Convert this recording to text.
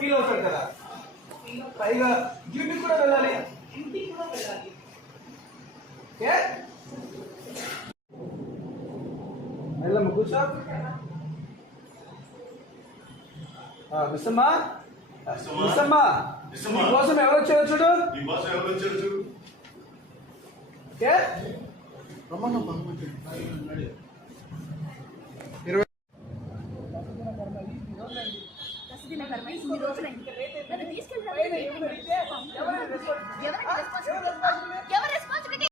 Feel అవుతాడు కదా, పైగా డ్యూటీకి కూడా వెళ్ళాలి. వెళ్ళమ్మ కూర్చో. మిస్సమ్మా మిస్సమ్మా కోసం ఎవరు వచ్చారో చూడు. రమ్మన్నా